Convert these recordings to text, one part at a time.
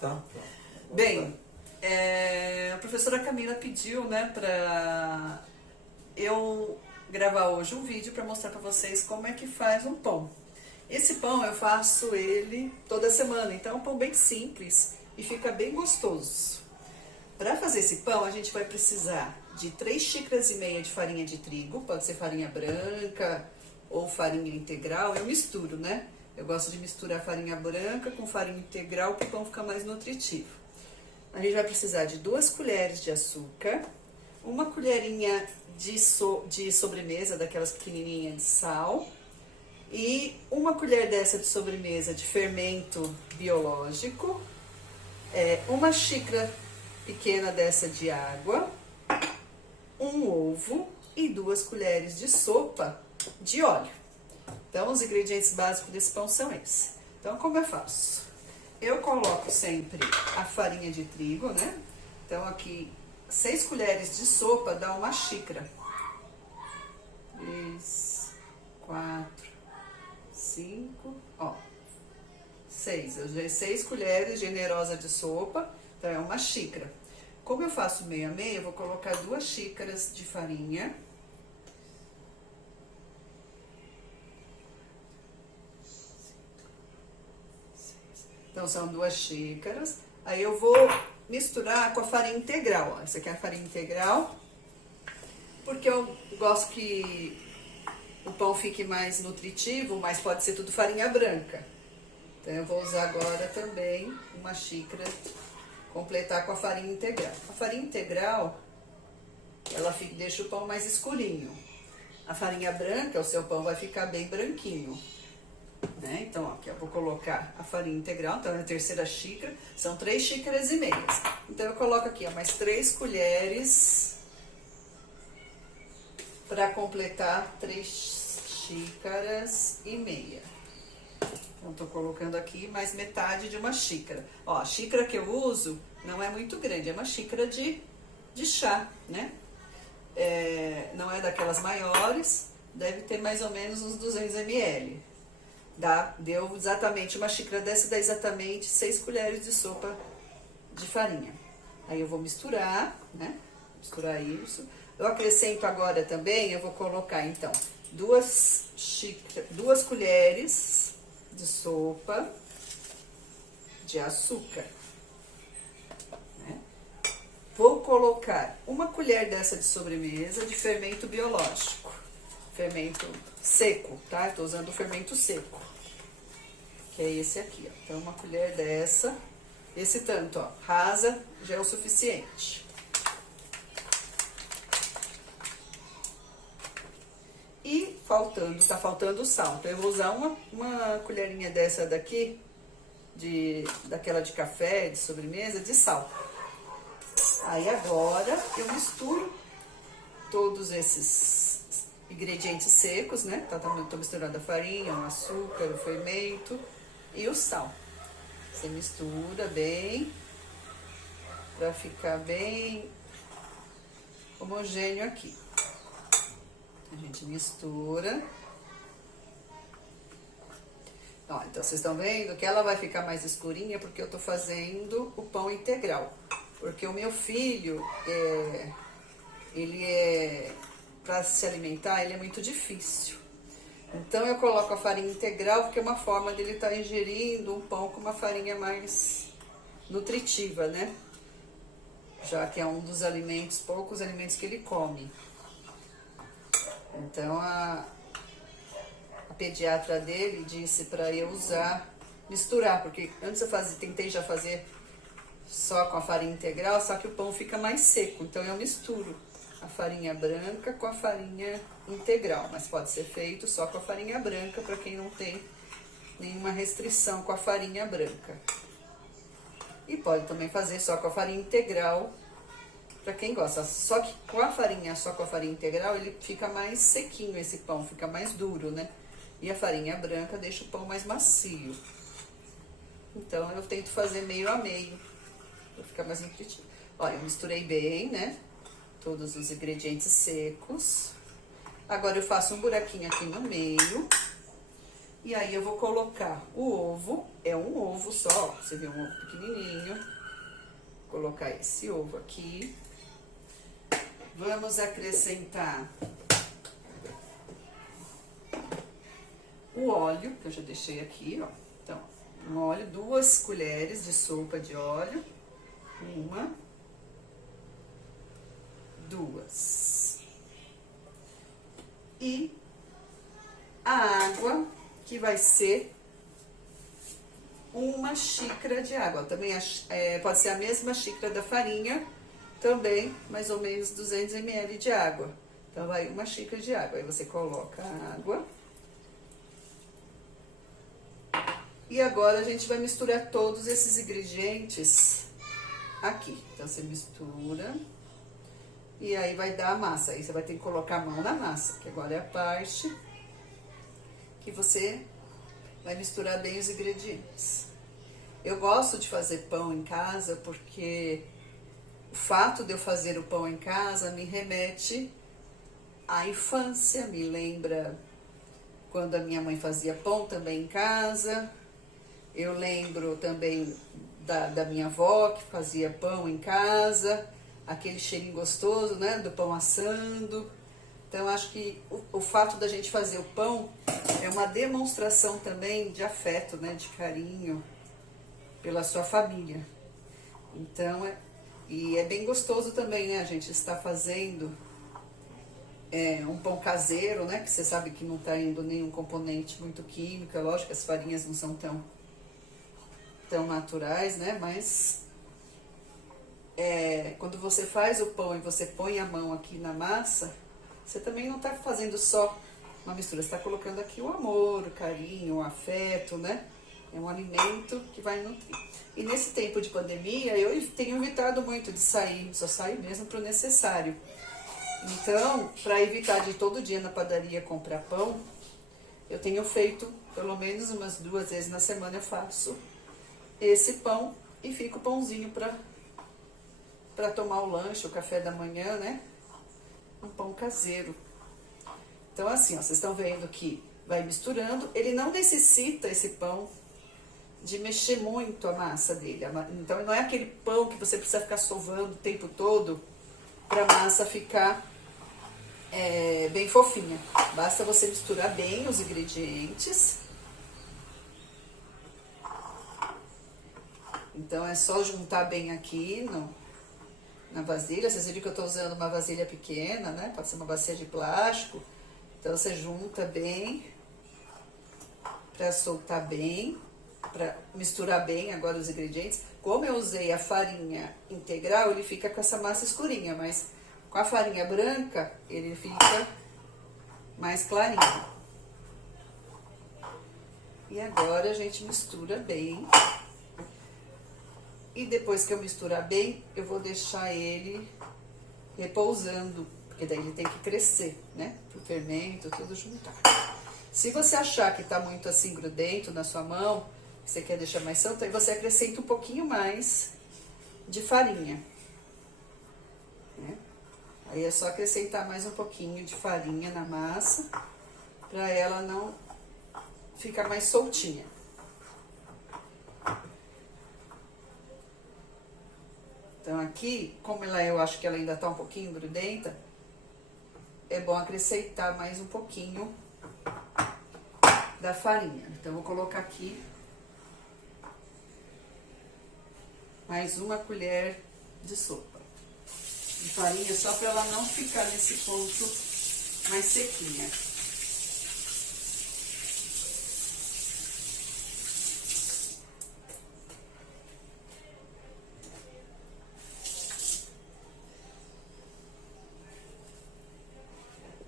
Tá? Bem, a professora Camila pediu, né, pra eu gravar hoje um vídeo para mostrar para vocês como é que faz um pão. Esse pão eu faço ele toda semana, então é um pão bem simples e fica bem gostoso. Para fazer esse pão, a gente vai precisar de 3,5 xícaras de farinha de trigo, pode ser farinha branca ou farinha integral, eu misturo, né? Eu gosto de misturar farinha branca com farinha integral para o pão ficar mais nutritivo. A gente vai precisar de 2 colheres de açúcar, uma colherinha de sobremesa, daquelas pequenininhas de sal, e uma colher dessa de sobremesa de fermento biológico, uma xícara pequena dessa de água, um ovo e 2 colheres de sopa de óleo. Então, os ingredientes básicos desse pão são esses. Então, como eu faço? Eu coloco sempre a farinha de trigo, né? Então, aqui, 6 colheres de sopa dá 1 xícara. 3, 4, 5, ó. 6. Eu usei 6 colheres generosa de sopa, então é 1 xícara. Como eu faço meio a meio, eu vou colocar 2 xícaras de farinha. Então, são 2 xícaras. Aí, eu vou misturar com a farinha integral. Ó. Essa aqui é a farinha integral, porque eu gosto que o pão fique mais nutritivo, mas pode ser tudo farinha branca. Então, eu vou usar agora também 1 xícara, completar com a farinha integral. A farinha integral, ela deixa o pão mais escurinho. A farinha branca, o seu pão vai ficar bem branquinho. Né? Então, ó, aqui eu vou colocar a farinha integral, então é a 3ª xícara, são 3,5 xícaras. Então, eu coloco aqui, ó, mais 3 colheres para completar 3,5 xícaras. Então, tô colocando aqui mais metade de 1 xícara. Ó, a xícara que eu uso não é muito grande, é 1 xícara de chá, né? Não é daquelas maiores, deve ter mais ou menos uns 200 ml. Deu exatamente 1 xícara dessa, dá exatamente 6 colheres de sopa de farinha. Aí eu vou misturar, né? Misturar isso. Eu acrescento agora também, eu vou colocar então 2 colheres de sopa de açúcar. Né? Vou colocar 1 colher dessa de sobremesa de fermento biológico. Fermento seco, tá? Eu tô usando o fermento seco, que é esse aqui, ó. Então, 1 colher dessa, esse tanto, ó, rasa, já é o suficiente. E tá faltando sal. Então, eu vou usar uma colherinha dessa daqui, daquela de café, de sobremesa, de sal. Aí, agora, eu misturo todos esses ingredientes secos, né? Tô misturando a farinha, o açúcar, o fermento e o sal. Você mistura bem, pra ficar bem homogêneo aqui. A gente mistura. Ó, então, vocês estão vendo que ela vai ficar mais escurinha porque eu tô fazendo o pão integral. Porque o meu filho, para se alimentar, ele é muito difícil. Então, eu coloco a farinha integral porque é uma forma dele estar ingerindo um pão com uma farinha mais nutritiva, né? Já que é um dos poucos alimentos que ele come. Então, a pediatra dele disse para eu misturar, porque antes eu tentei já fazer só com a farinha integral, só que o pão fica mais seco. Então, eu misturo a farinha branca com a farinha integral, mas pode ser feito só com a farinha branca para quem não tem nenhuma restrição com a farinha branca. E pode também fazer só com a farinha integral para quem gosta. Só que só com a farinha integral, ele fica mais sequinho, esse pão fica mais duro, né? E a farinha branca deixa o pão mais macio. Então, eu tento fazer meio a meio para ficar mais nutritivo. Olha, eu misturei bem, né? Todos os ingredientes secos. Agora, eu faço um buraquinho aqui no meio. E aí eu vou colocar o ovo, é um ovo só, ó, você vê um ovo pequenininho. Vou colocar esse ovo aqui. Vamos acrescentar o óleo, que eu já deixei aqui, ó. Então, um óleo, 2 colheres de sopa de óleo. 1, 2. E a água, que vai ser 1 xícara de água. Também pode ser a mesma xícara da farinha, também mais ou menos 200 ml de água. Então, vai 1 xícara de água. Aí você coloca a água. E agora a gente vai misturar todos esses ingredientes aqui. Então, você mistura. E aí vai dar a massa. Aí você vai ter que colocar a mão na massa, que agora é a parte que você vai misturar bem os ingredientes. Eu gosto de fazer pão em casa porque o fato de eu fazer o pão em casa me remete à infância, me lembra quando a minha mãe fazia pão também em casa. Eu lembro também da minha avó que fazia pão em casa, aquele cheirinho gostoso, né, do pão assando. Então, acho que o fato da gente fazer o pão é uma demonstração também de afeto, né, de carinho pela sua família. Então, é bem gostoso também, né, a gente está fazendo um pão caseiro, né, que você sabe que não está indo nenhum componente muito químico. É lógico que as farinhas não são tão naturais, né, mas quando você faz o pão e você põe a mão aqui na massa, você também não está fazendo só uma mistura, você está colocando aqui o amor, o carinho, o afeto, né? É um alimento que vai nutrir. E nesse tempo de pandemia, eu tenho evitado muito de sair, só saio mesmo para o necessário. Então, para evitar de ir todo dia na padaria comprar pão, eu tenho feito, pelo menos umas 2 vezes na semana eu faço esse pão e fica o pãozinho para tomar o lanche, o café da manhã, né? Um pão caseiro. Então, assim, ó, vocês estão vendo que vai misturando. Ele não necessita, esse pão, de mexer muito a massa dele. Então, não é aquele pão que você precisa ficar sovando o tempo todo para a massa ficar bem fofinha. Basta você misturar bem os ingredientes. Então, é só juntar bem aqui na vasilha. Vocês viram que eu estou usando uma vasilha pequena, né? Pode ser uma bacia de plástico. Então, você junta bem, para soltar bem, para misturar bem agora os ingredientes. Como eu usei a farinha integral, ele fica com essa massa escurinha, mas com a farinha branca, ele fica mais clarinho. E agora a gente mistura bem. E depois que eu misturar bem, eu vou deixar ele repousando, porque daí ele tem que crescer, né? O fermento, tudo juntar. Se você achar que tá muito assim grudento na sua mão, você quer deixar mais solto, aí você acrescenta um pouquinho mais de farinha, né? Aí é só acrescentar mais um pouquinho de farinha na massa, para ela não ficar mais soltinha. Então aqui, como eu acho que ela ainda tá um pouquinho grudenta, é bom acrescentar mais um pouquinho da farinha. Então, vou colocar aqui mais 1 colher de sopa de farinha, só para ela não ficar nesse ponto mais sequinha.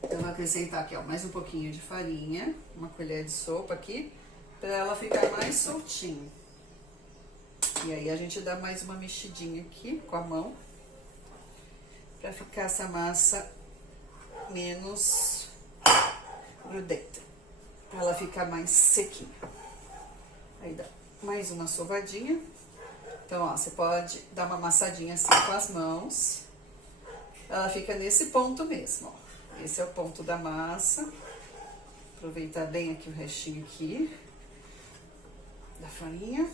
Então, vou acrescentar aqui, ó, mais um pouquinho de farinha, 1 colher de sopa aqui, para ela ficar mais soltinha. E aí, a gente dá mais uma mexidinha aqui com a mão, para ficar essa massa menos grudenta, para ela ficar mais sequinha. Aí, dá mais uma sovadinha. Então, ó, você pode dar uma amassadinha assim com as mãos. Ela fica nesse ponto mesmo, ó. Esse é o ponto da massa. Aproveitar bem aqui o restinho aqui da farinha.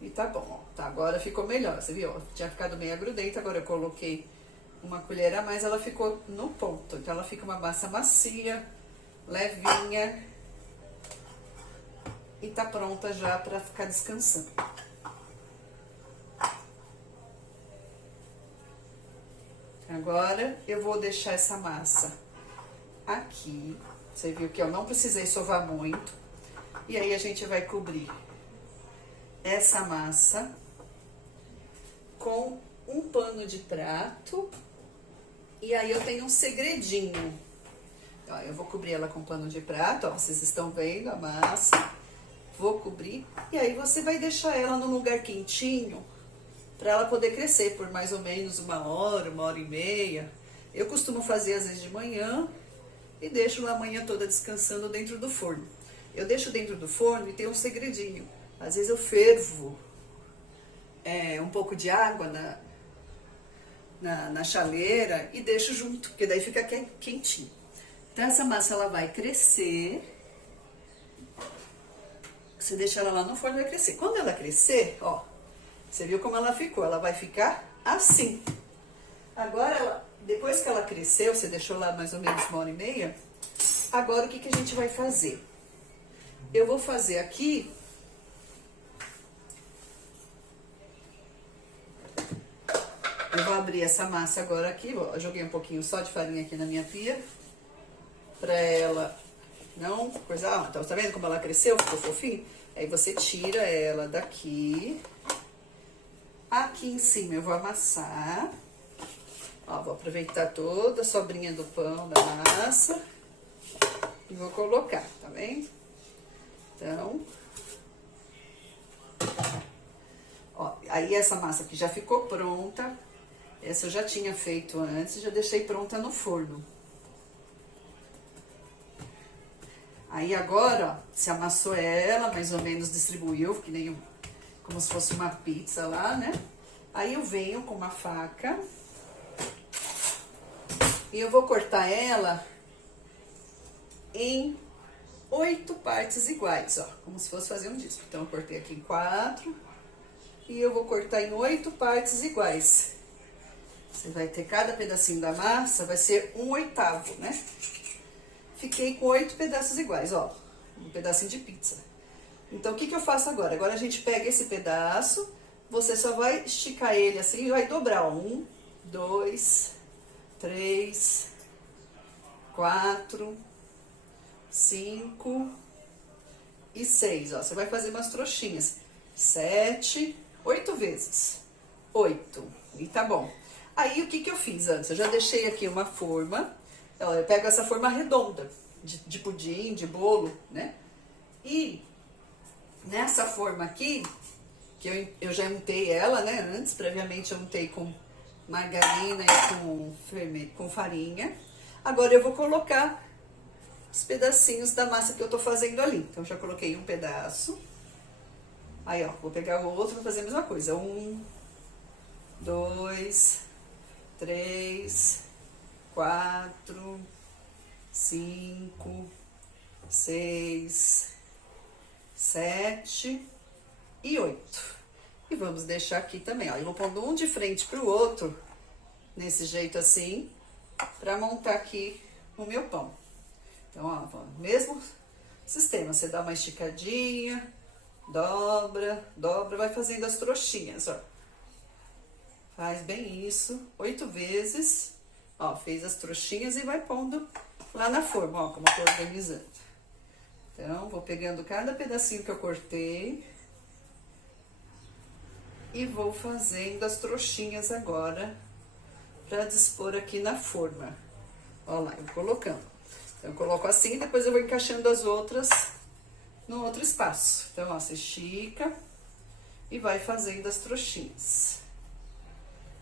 E tá bom, ó. Tá, agora ficou melhor, você viu? Tinha ficado meio grudenta, agora eu coloquei uma colher a mais, ela ficou no ponto. Então ela fica uma massa macia, levinha. E tá pronta já pra ficar descansando. Agora eu vou deixar essa massa aqui. Você viu que eu não precisei sovar muito. E aí a gente vai cobrir essa massa com um pano de prato. E aí eu tenho um segredinho. Ó, eu vou cobrir ela com pano de prato, ó, vocês estão vendo a massa. Vou cobrir. E aí você vai deixar ela num lugar quentinho para ela poder crescer por mais ou menos 1 hora, 1 hora e meia. Eu costumo fazer às vezes de manhã e deixo a manhã toda descansando dentro do forno. Eu deixo dentro do forno e tem um segredinho. Às vezes eu fervo um pouco de água na chaleira e deixo junto, porque daí fica quentinho. Então essa massa ela vai crescer. Você deixa ela lá no forno, vai crescer. Quando ela crescer, ó, você viu como ela ficou? Ela vai ficar assim. Agora, depois que ela cresceu, você deixou lá mais ou menos 1 hora e meia. Agora, o que que a gente vai fazer? Eu vou fazer aqui... Eu vou abrir essa massa agora aqui. Eu joguei um pouquinho só de farinha aqui na minha pia. Pra ela não coisar. Então, tá vendo como ela cresceu? Ficou fofinho? Aí você tira ela daqui. Aqui em cima eu vou amassar. Ó, vou aproveitar toda a sobrinha do pão, da massa. E vou colocar, tá vendo? Então... Ó, aí essa massa aqui já ficou pronta. Essa eu já tinha feito antes, já deixei pronta no forno. Aí agora, ó, se amassou ela, mais ou menos distribuiu, que nem como se fosse uma pizza lá, né? Aí eu venho com uma faca e eu vou cortar ela em 8 partes iguais, ó, como se fosse fazer um disco. Então eu cortei aqui em 4 e eu vou cortar em 8 partes iguais. Você vai ter cada pedacinho da massa, vai ser 1/8, né? Fiquei com 8 pedaços iguais, ó, um pedacinho de pizza. Então, o que que eu faço agora? Agora a gente pega esse pedaço, você só vai esticar ele assim e vai dobrar, ó. 1, 2, 3, 4, 5 e 6, ó. Você vai fazer umas trouxinhas. 7, 8 vezes. 8. E tá bom. Aí, o que que eu fiz antes? Eu já deixei aqui uma forma. Eu pego essa forma redonda, de pudim, de bolo, né? E nessa forma aqui, que eu já untei ela, né? Antes, previamente eu untei com margarina e com farinha. Agora eu vou colocar os pedacinhos da massa que eu tô fazendo ali. Então, já coloquei um pedaço. Aí, ó, vou pegar o outro e vou fazer a mesma coisa. 1, 2, 3, 4, 5, 6, 7 e 8. E vamos deixar aqui também, ó. Eu vou pondo um de frente pro outro, nesse jeito assim, pra montar aqui o meu pão. Então, ó, mesmo sistema, você dá uma esticadinha, dobra, dobra, vai fazendo as trouxinhas, ó. Faz bem isso, 8 vezes. Ó, fez as trouxinhas e vai pondo lá na forma, ó, como eu tô organizando. Então, vou pegando cada pedacinho que eu cortei e vou fazendo as trouxinhas agora pra dispor aqui na forma. Ó lá, eu vou colocando. Então, eu coloco assim, depois eu vou encaixando as outras no outro espaço. Então, ó, você estica e vai fazendo as trouxinhas.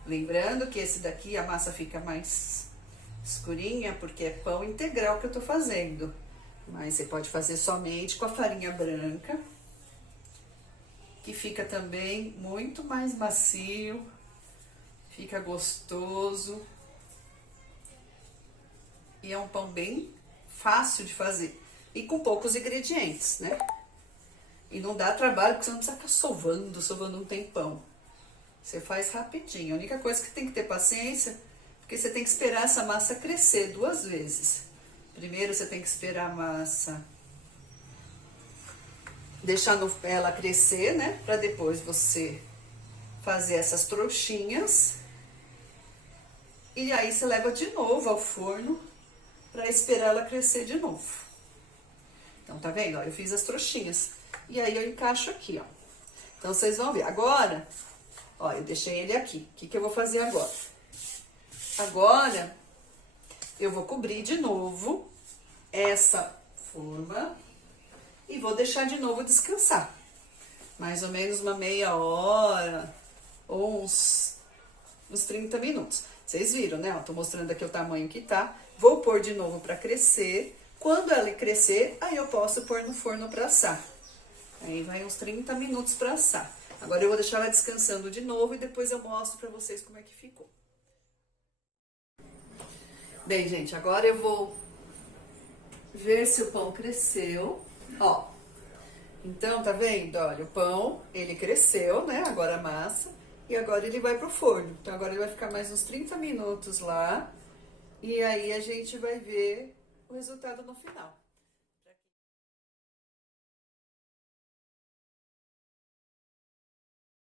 Lembrando que esse daqui a massa fica mais escurinha, porque é pão integral que eu tô fazendo. Mas você pode fazer somente com a farinha branca, que fica também muito mais macio, fica gostoso. E é um pão bem fácil de fazer e com poucos ingredientes, né? E não dá trabalho, porque você não precisa ficar sovando um tempão. Você faz rapidinho. A única coisa que tem que ter paciência, porque você tem que esperar essa massa crescer 2 vezes. Primeiro você tem que esperar a massa, deixar ela crescer, né? Pra depois você fazer essas trouxinhas. E aí você leva de novo ao forno pra esperar ela crescer de novo. Então, tá vendo? Ó, eu fiz as trouxinhas. E aí eu encaixo aqui, ó. Então, vocês vão ver. Agora, ó, eu deixei ele aqui. O que que eu vou fazer agora? Agora, eu vou cobrir de novo essa forma e vou deixar de novo descansar. Mais ou menos uma meia hora ou uns 30 minutos. Vocês viram, né? Ó, tô mostrando aqui o tamanho que tá. Vou pôr de novo pra crescer. Quando ela crescer, aí eu posso pôr no forno pra assar. Aí vai uns 30 minutos pra assar. Agora eu vou deixar ela descansando de novo e depois eu mostro pra vocês como é que ficou. Bem, gente, agora eu vou ver se o pão cresceu. Ó, então, tá vendo? Olha, o pão, ele cresceu, né? Agora a massa. E agora ele vai pro forno. Então, agora ele vai ficar mais uns 30 minutos lá. E aí a gente vai ver o resultado no final.